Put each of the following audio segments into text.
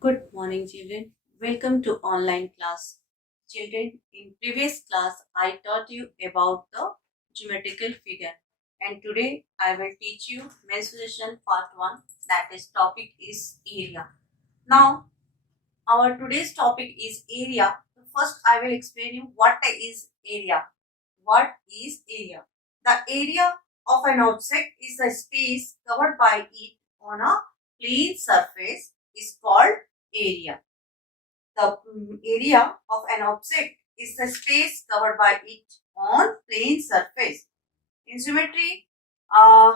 Good morning, children. Welcome to online class. Children, in previous class, I taught you about the geometrical figure, and today I will teach you mensuration part 1. That is topic is area. Now, our today's topic is area. First, I will explain you what is area. What is area? The area of an object is the space covered by it on a plane surface is called area. The area of an object is the space covered by it on plane surface. In symmetry, uh,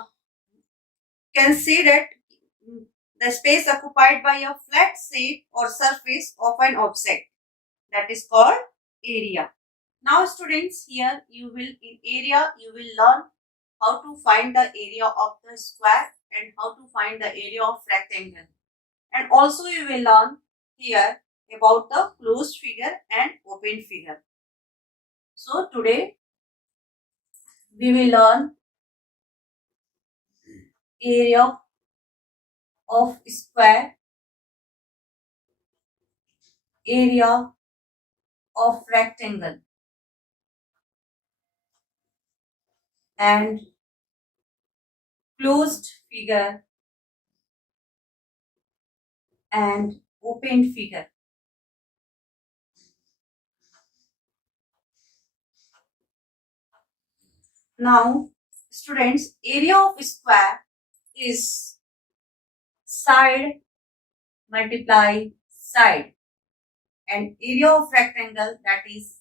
can say that the space occupied by a flat shape or surface of an object, that is called area. Now students, here you will in area you will learn how to find the area of the square and how to find the area of rectangle, and also you will learn here about the closed figure and open figure. So today we will learn area of square, area of rectangle, and closed figure and open figure. Now students, area of square is side multiply side, and area of rectangle, that is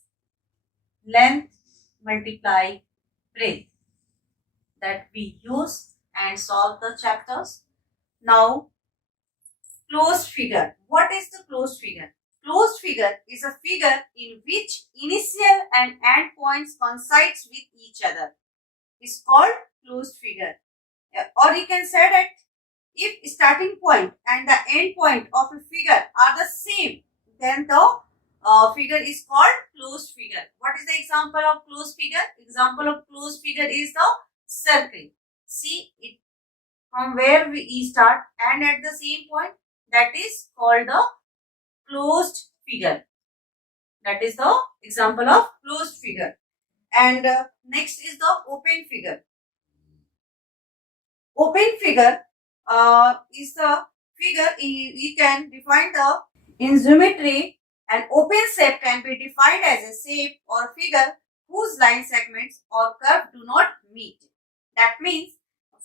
length multiply breadth, that we use and solve the chapters. Now closed figure. What is the closed figure? Closed figure is a figure in which initial and end points coincides with each other. It's called closed figure. Or you can say that if starting point and the end point of a figure are the same, then the figure is called closed figure. What is the example of closed figure? Example of closed figure is the circle. See it from where we start and at the same point, that is called the closed figure. That is the example of closed figure. And next is the open figure. Open figure is the figure we can define the in geometry. An open shape can be defined as a shape or figure whose line segments or curve do not meet. That means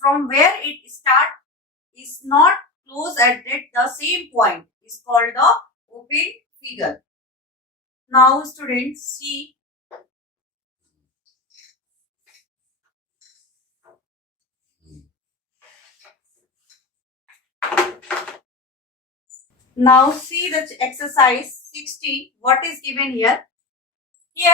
from where it starts is not close at the same point is called the open figure. Now students, see. Now see the exercise 16. What is given here? Here,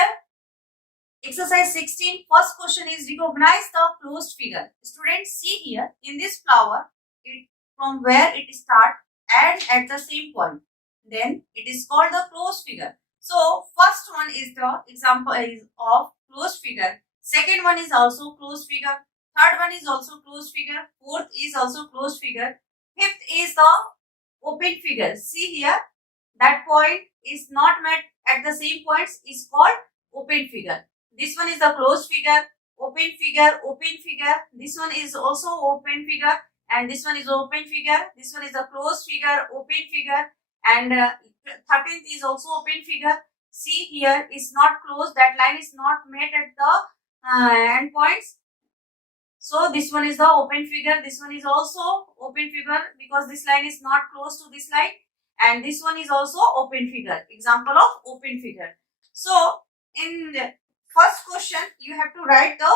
exercise 16, first question is recognize the closed figure. Students, see here in this flower, it from where it start and at the same point. Then it is called the closed figure. So first one is the example is of closed figure. Second one is also closed figure. Third one is also closed figure. Fourth is also closed figure. Fifth is the open figure. See here, that point is not met at the same points is called open figure. This one is the closed figure, open figure, open figure. This one is also open figure, and this one is open figure. This one is the closed figure, open figure, and 13th is also open figure. See here is not closed. That line is not met at the end points. So this one is the open figure. This one is also open figure because this line is not close to this line, and this one is also open figure. Example of open figure. So in the first question, you have to write the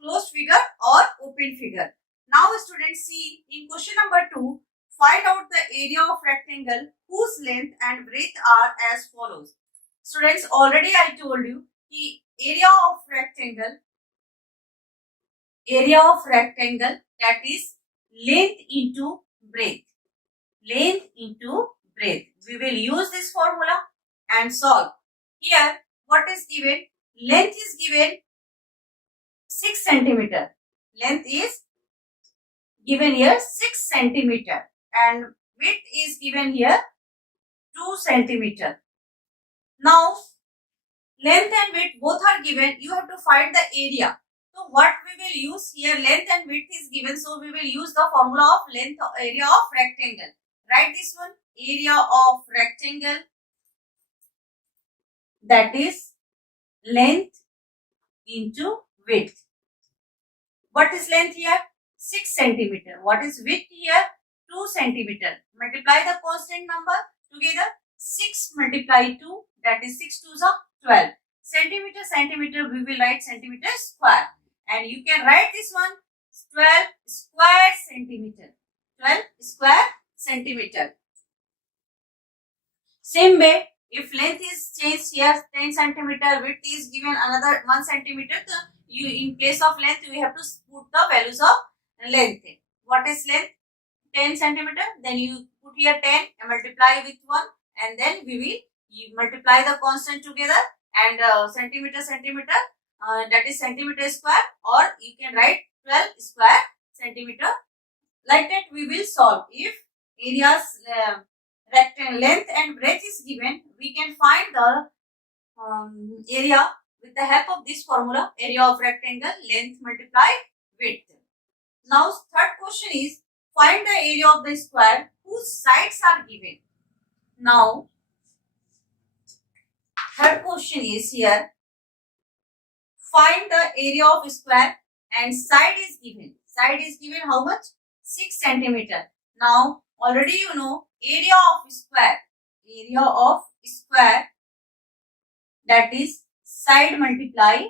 closed figure or open figure. Now students, see in question number 2, find out the area of rectangle whose length and breadth are as follows. Students, already I told you the area of rectangle that is length into breadth. Length into breadth. We will use this formula and solve. Here, what is given? Length is given 6 centimeter. Length is given here 6 centimeter, and width is given here 2 centimeter. Now length and width both are given. You have to find the area. So what we will use here, length and width is given. So we will use the formula of length area of rectangle. Write this one, area of rectangle, that is length into width. What is length here? 6 centimeter. What is width here? 2 centimeter. Multiply the constant number together. 6 multiply 2, that is 6 2s are 12. Centimeter, we will write centimeter square. And you can write this one 12 square centimeter. 12 square centimeter. Same way, if length is changed here 10 centimeter, width is given another 1 centimeter, so you in place of length we have to put the values of length. What is length? 10 centimeter, then you put here 10 and multiply with 1, and then we will multiply the constant together, and centimeter, that is centimeter square, or you can write 12 square centimeter. Like that we will solve. If areas rectangle length and breadth is given, we can find the area with the help of this formula, area of rectangle, length multiplied width. Now third question is, find the area of the square whose sides are given. Now third question is here, find the area of square and side is given. Side is given how much? 6 centimeter. Now already you know area of square, that is side multiply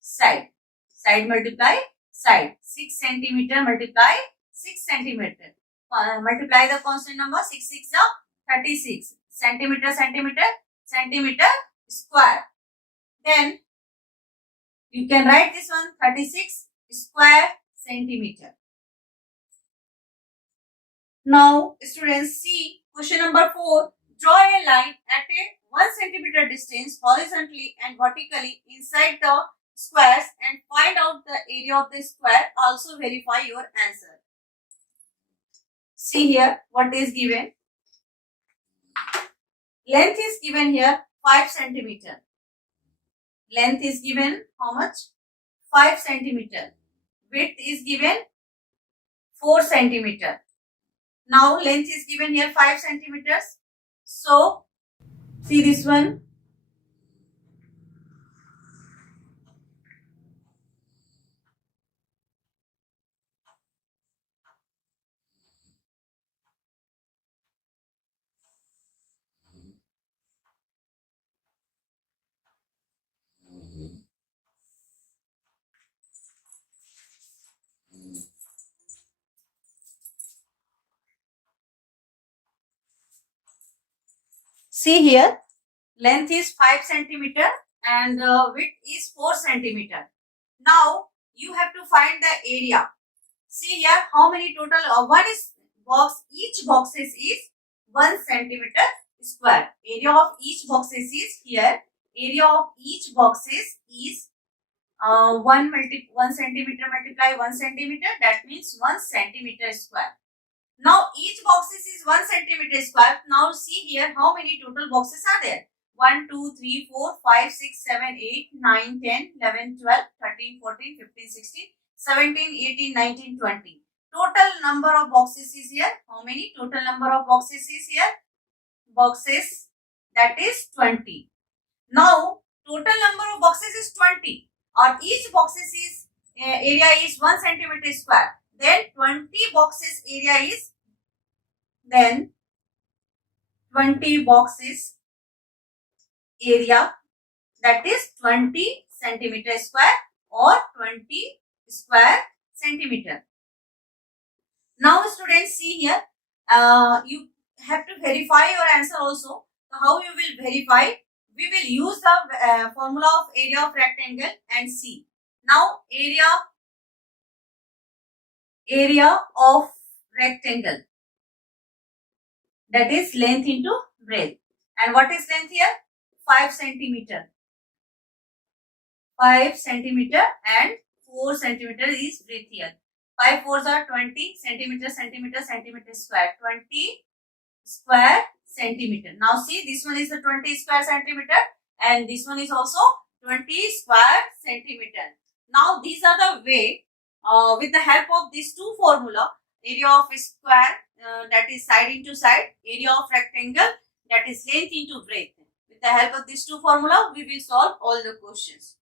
side, 6 centimeter multiply 6 centimeter, multiply the constant number, 6 6 are 36, centimeter square. Then you can write this one 36 square centimeter. Now students, see question number 4. Draw a line at a 1 centimeter distance horizontally and vertically inside the squares and find out the area of the square. Also verify your answer. See here what is given. Length is given here 5 centimeter. Length is given how much? 5 centimeter. Width is given 4 centimeter. Now length is given here 5 centimeters. So see this one. See here, length is 5 centimeter and width is 4 centimeter. Now you have to find the area. See here how many total, one is box, each boxes is 1 centimeter square. Area of each boxes is here, area of each boxes is 1 centimeter multiply 1 centimeter, that means 1 centimeter square. Now each boxes is 1 centimeter square. Now see here how many total boxes are there. 1, 2, 3, 4, 5, 6, 7, 8, 9, 10, 11, 12, 13, 14, 15, 16, 17, 18, 19, 20. Total number of boxes is here. How many? Total number of boxes is here. Boxes, that is 20. Now total number of boxes is 20. Or each boxes is area is 1 centimeter square. Then 20 boxes area is, then 20 boxes area, that is 20 centimeter square or 20 square centimeter. Now students, see here, you have to verify your answer also. So how you will verify? We will use the formula of area of rectangle and see. Now area of rectangle, that is length into breadth. And what is length here? 5 centimeter. 5 centimeter and 4 centimeter is breadth here. 5 4s are 20 centimeter square. 20 square centimeter. Now see, this one is the 20 square centimeter and this one is also 20 square centimeter. Now these are the way, with the help of these two formula, area of square that is side into side, area of rectangle that is length into breadth. With the help of these two formula, we will solve all the questions.